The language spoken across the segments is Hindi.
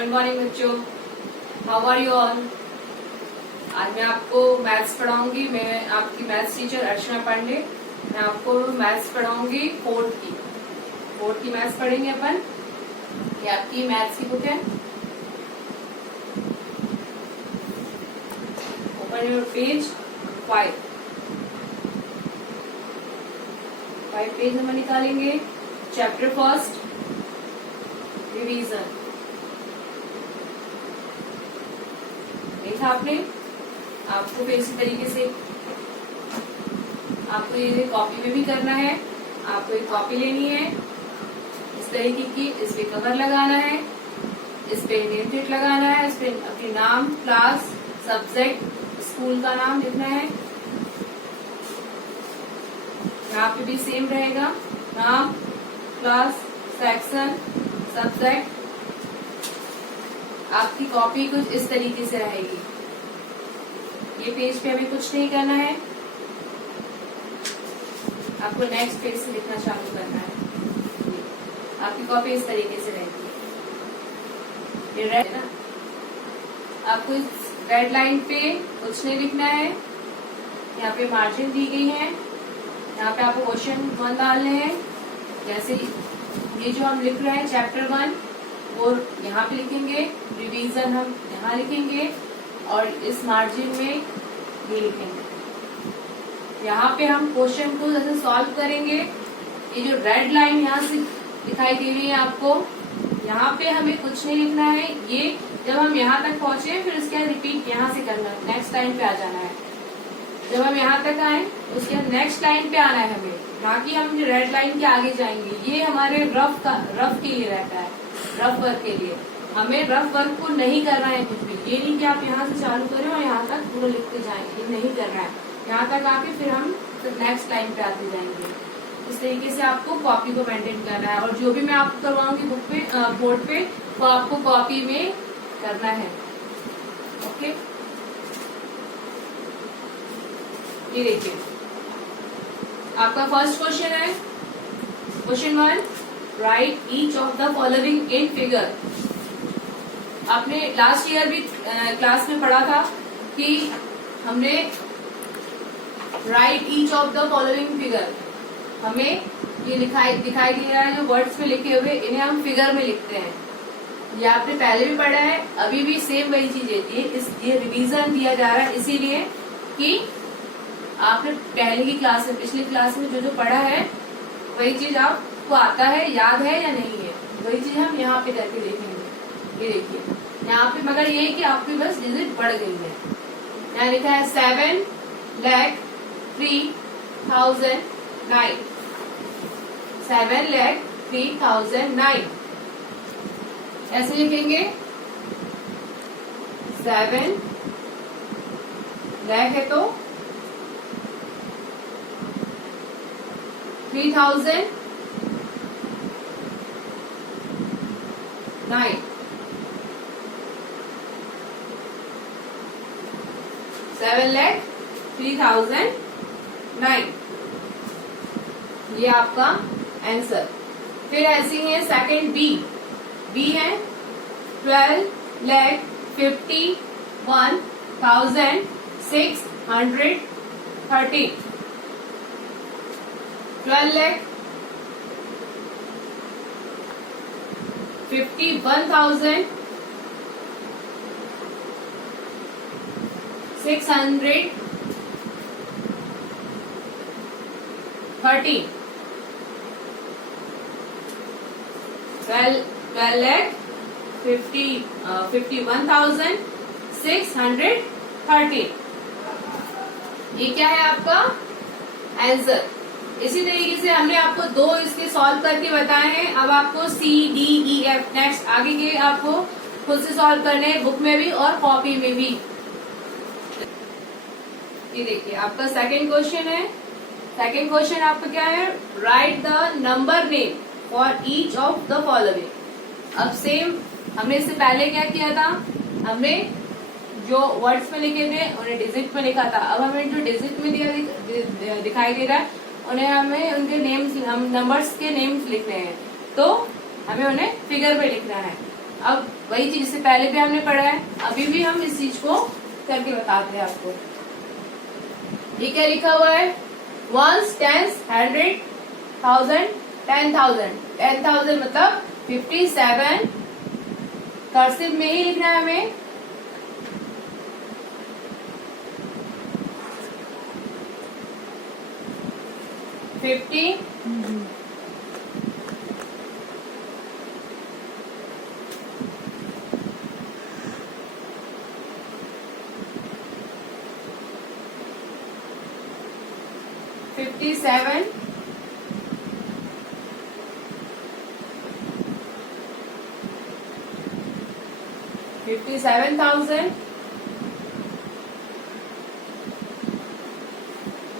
गुड मॉर्निंग बच्चों, हाउ आर यू ऑल। आज मैं आपको मैथ्स पढ़ाऊंगी। मैं आपकी मैथ्स टीचर अर्चना पांडे। मैं आपको मैथ्स पढ़ाऊंगी फोर्थ की मैथ्स पढ़ेंगे अपन। ये आपकी मैथ्स की बुक है। Open your page 5 page number निकालेंगे। Chapter first, revision. देखा आपने? आपको फिर इसी तरीके से आपको ये कॉपी में भी करना है। आपको एक कॉपी लेनी है इस तरीके की, इस पे कवर लगाना है, इस पे नेम प्लेट लगाना है, इस पे अपने नाम, क्लास, सब्जेक्ट, स्कूल का नाम लिखना है। यहाँ पे भी सेम रहेगा, नाम, क्लास, सेक्शन, सब्जेक्ट। आपकी कॉपी कुछ इस तरीके से रहेगी। ये पेज पे हमें कुछ नहीं करना है, आपको नेक्स्ट पेज से लिखना चालू करना है। आपकी कॉपी इस तरीके से रहेगी। ये रेड है ना, आपको इस रेड लाइन पे कुछ नहीं लिखना है। यहाँ पे मार्जिन दी गई है, यहाँ पे आपको क्वेश्चन 1 डालने हैं। जैसे ये जो हम लिख रहे हैं चैप्टर 1 वो यहाँ पे लिखेंगे, रिवीजन हम यहाँ लिखेंगे और इस मार्जिन में ये लिखेंगे। यहाँ पे हम क्वेश्चन को जैसे सॉल्व करेंगे। ये जो रेड लाइन यहाँ से दिखाई दे रही है आपको, यहाँ पे हमें कुछ नहीं लिखना है। ये जब हम यहाँ तक पहुंचे फिर उसके बाद रिपीट यहाँ से करना, नेक्स्ट लाइन पे आ जाना है। जब हम यहाँ तक आए उसके बाद नेक्स्ट लाइन पे आना है हमें, ना कि हम जो रेड लाइन के आगे जाएंगे। ये हमारे रफ के लिए रहता है, रफ वर्क के लिए। हमें रफ वर्क को नहीं करना है कुछ भी। ये नहीं कि आप यहाँ से चालू करें और यहाँ तक पूरा लिखते जाएंगे, ये नहीं करना है। यहाँ तक आके फिर हम नेक्स्ट लाइन पे आते जाएंगे। इस तरीके से आपको कॉपी को मेंटेन करना है। और जो भी मैं आपको करवाऊंगी बुक पे, बोर्ड पे, वो आपको कॉपी में करना है। ओके, ये देखिए आपका फर्स्ट क्वेश्चन है। Question 1, right each of the following in figure. आपने लास्ट ईयर भी क्लास में पढ़ा था कि हमने right each of the following figure, हमें ये दिखाई दे रहा है जो वर्ड्स में लिखे हुए, इन्हें हम फिगर में लिखते हैं। ये आपने पहले भी पढ़ा है, अभी भी सेम वही चीज है। ये रिवीजन दिया जा रहा है इसीलिए कि आपने पहले की क्लास में, पिछली क्लास में जो पढ़ा है वही चीज आपको आता है, याद है या नहीं है, वही चीज हम यहाँ पे करके देखेंगे। ये देखिए यहाँ पे, मगर ये कि आपकी बस डिजिट बढ़ गई है। यहाँ लिखा है 7,03,009, 7,03,009। ऐसे लिखेंगे, 7 लाख है तो 3,009, 7,03,009, ये आपका आंसर। फिर ऐसी है सेकंड बी है 12,51,630, 12,51,630, 12,51,630। ये क्या है आपका आंसर। इसी तरीके से हमने आपको 2 इसके सॉल्व करके बताए हैं। अब आपको CDEF नेक्स्ट आगे के आपको खुद से सॉल्व करने हैं, बुक में भी और कॉपी में भी। ये देखिए आपका सेकंड क्वेश्चन है। सेकंड क्वेश्चन आपका क्या है, right the number name for each of the following. अब सेम हमने इससे पहले क्या किया था, हमने जो वर्ड्स में लिखे थे उन्हें डिजिट में लिखा था। अब हमें जो डिजिट में दिखाई दे रहा है उन्हें हमें उनके नेम्स, हम नंबर्स के नेम्स लिखने हैं, तो हमें उन्हें फिगर में लिखना है। अब वही चीज से पहले भी हमने पढ़ा है, अभी भी हम इस चीज को करके बताते हैं आपको। ये क्या लिखा हुआ है? Ones, tens, 100, 1000, 10,000। 10,000 मतलब 57, कर्सिव में ही लिखना है हमें। फिफ्टी 57, 57,000,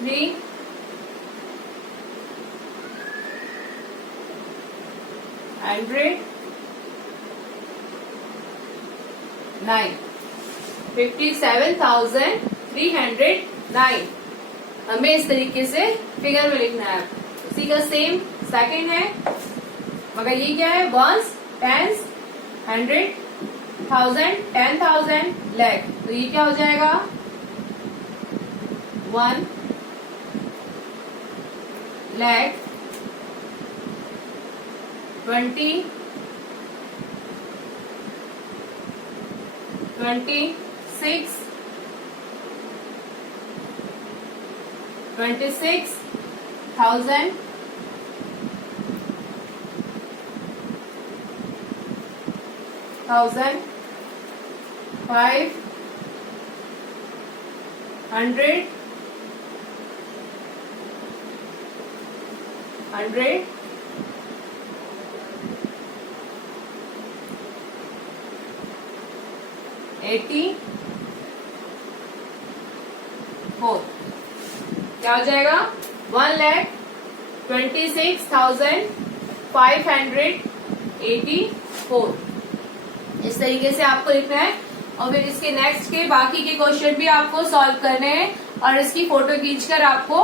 3, 100, 9, 57,309। हमें इस तरीके से फिगर में लिखना है। उसी का सेम सेकंड है, मगर ये क्या है? Ones, tens, 100, 1000, 10,000, lakh. तो ये क्या हो जाएगा? 1 लाख 20, 26, 26,000, 500, 100, 84। क्या हो जाएगा? 1,26,584। इस तरीके से आपको लिखना है। और फिर इसके नेक्स्ट के बाकी के क्वेश्चन भी आपको सॉल्व करने हैं और इसकी फोटो खींचकर आपको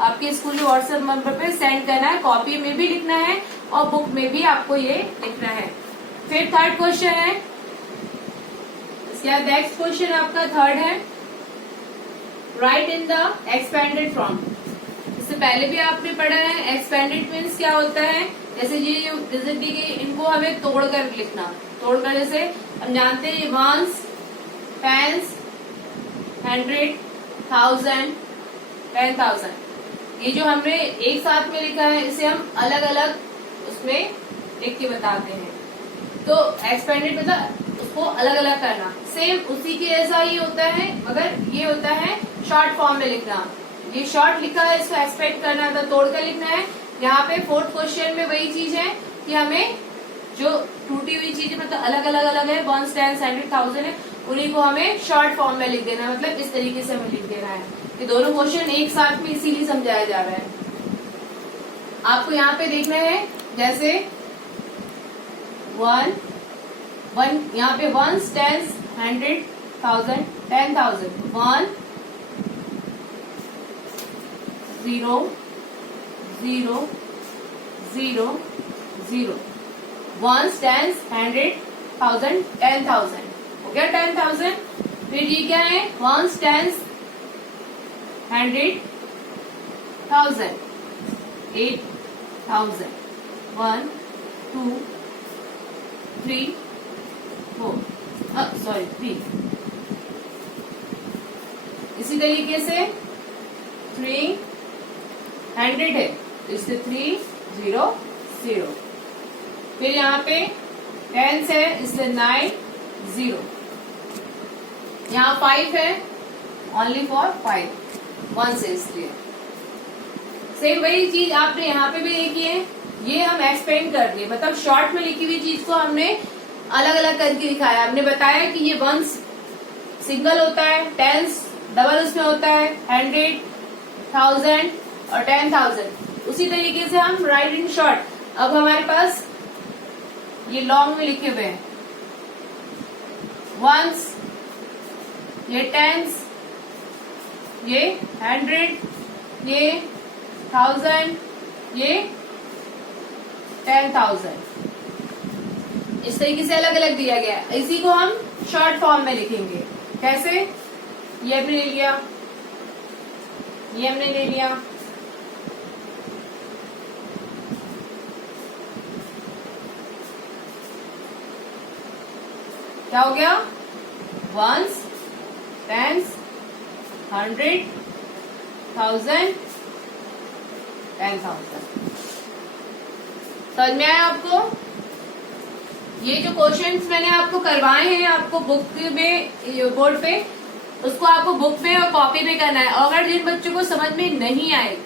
आपके स्कूल के व्हाट्सएप नंबर पे सेंड करना है। कॉपी में भी लिखना है और बुक में भी आपको ये लिखना है। फिर थर्ड क्वेश्चन है, इसके बाद नेक्स्ट क्वेश्चन आपका थर्ड है, right in the expanded form. इससे पहले भी आपने पढ़ा है एक्सपेंडेड मीन्स क्या होता है। जैसे ये जो डिजिट दी गई इनको हमें तोड़कर लिखना। तोड़कर जैसे हम जानते हैं वंस, टेंस, 100, 1000, 10,000। ये जो हमने एक साथ में लिखा है इसे हम अलग अलग उसमें लिख के बताते हैं। तो एक्सपेंडेड मतलब उसको अलग अलग करना। सेम उसी के जैसा ही होता है, मगर ये होता है शॉर्ट फॉर्म में लिखना। ये शॉर्ट लिखा है, इसको एक्सपेक्ट करना था, तोड़कर लिखना है। यहाँ पे फोर्थ क्वेश्चन में वही चीज है कि हमें जो टूटी हुई चीजें मतलब अलग अलग है, 1, 10, 100, 1000 है, उन्हीं को हमें शॉर्ट फॉर्म में लिख देना है। मतलब इस तरीके से हमें लिख देना है। ये दोनों क्वेश्चन एक साथ में इसीलिए समझाया जा रहा है। आपको यहाँ पे देखना है जैसे 1, यहाँ पे 1, 10, 100, 1000, 10,000, 1, 0, 0, 0, 0, 1, 10, 100, 1000, 10,000 हो गया 10,000। फिर ये क्या है? 1, 10, 100, 1000, 8,000, 1, 2, 3, 4, 3। इसी तरीके से 300 है, इससे 3, 0, 0। फिर यहाँ पे 10 है, इसलिए 9, 0। यहाँ 5 है, ओनली फॉर 5, 1 से, इसलिए सेम वही चीज आपने यहाँ पे भी देखी है। ये हम एक्सपेंड कर दिए, मतलब शॉर्ट में लिखी हुई चीज को हमने अलग अलग करके दिखाया। हमने बताया कि ये 1 सिंगल होता है, 10 डबल उसमें होता है, 100, 1000 और 10,000। उसी तरीके से हम राइट इन शॉर्ट। अब हमारे पास ये लॉन्ग में लिखे हुए हैं, 1s, ये 10s, ये 100, ये 1000, ये 10,000। इस तरीके से अलग अलग दिया गया है। इसी को हम शॉर्ट फॉर्म में लिखेंगे। कैसे? ये हमने ले लिया, ये हमने ले लिया, क्या हो गया? Ones, tens, 100, 1000, 10,000। समझ में आया आपको? ये जो क्वेश्चंस मैंने आपको करवाए हैं आपको बुक में, बोर्ड पे, उसको आपको बुक में और कॉपी में करना है। और अगर जिन बच्चों को समझ में नहीं आए,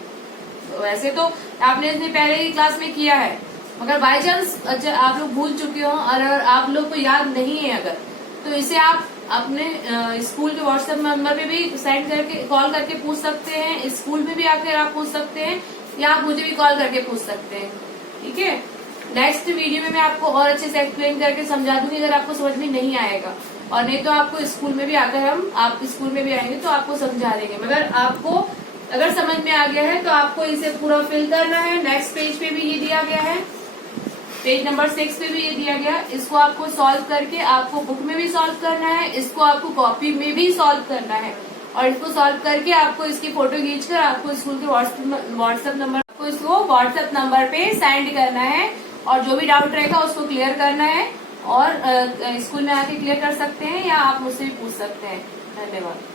तो वैसे तो आपने इसने पहले ही क्लास में किया है, मगर बाई चांस अच्छा आप लोग भूल चुके हो और आप लोग को याद नहीं है अगर, तो इसे आप अपने स्कूल के व्हाट्सएप नंबर पे भी सेंड करके, कॉल करके पूछ सकते हैं। स्कूल में भी आकर आप पूछ सकते हैं, या आप मुझे भी कॉल करके पूछ सकते हैं। ठीक है, नेक्स्ट वीडियो में मैं आपको और अच्छे से एक्सप्लेन करके समझा दूंगी अगर आपको समझ में नहीं आएगा। और नहीं तो आपको स्कूल में भी आकर आप स्कूल में भी आएंगे तो आपको समझा देंगे। मगर आपको अगर समझ में आ गया है तो आपको इसे पूरा फिल करना है। नेक्स्ट पेज पे भी ये दिया गया है, पेज नंबर 6 पे भी ये दिया गया। इसको आपको सॉल्व करके आपको बुक में भी सॉल्व करना है, इसको आपको कॉपी में भी सॉल्व करना है। और इसको सॉल्व करके आपको इसकी फोटो खींचकर आपको स्कूल के व्हाट्सएप नंबर, आपको इसको व्हाट्सएप नंबर पे सेंड करना है। और जो भी डाउट रहेगा उसको क्लियर करना है। और स्कूल में आके क्लियर कर सकते हैं या आप मुझसे भी पूछ सकते हैं। धन्यवाद।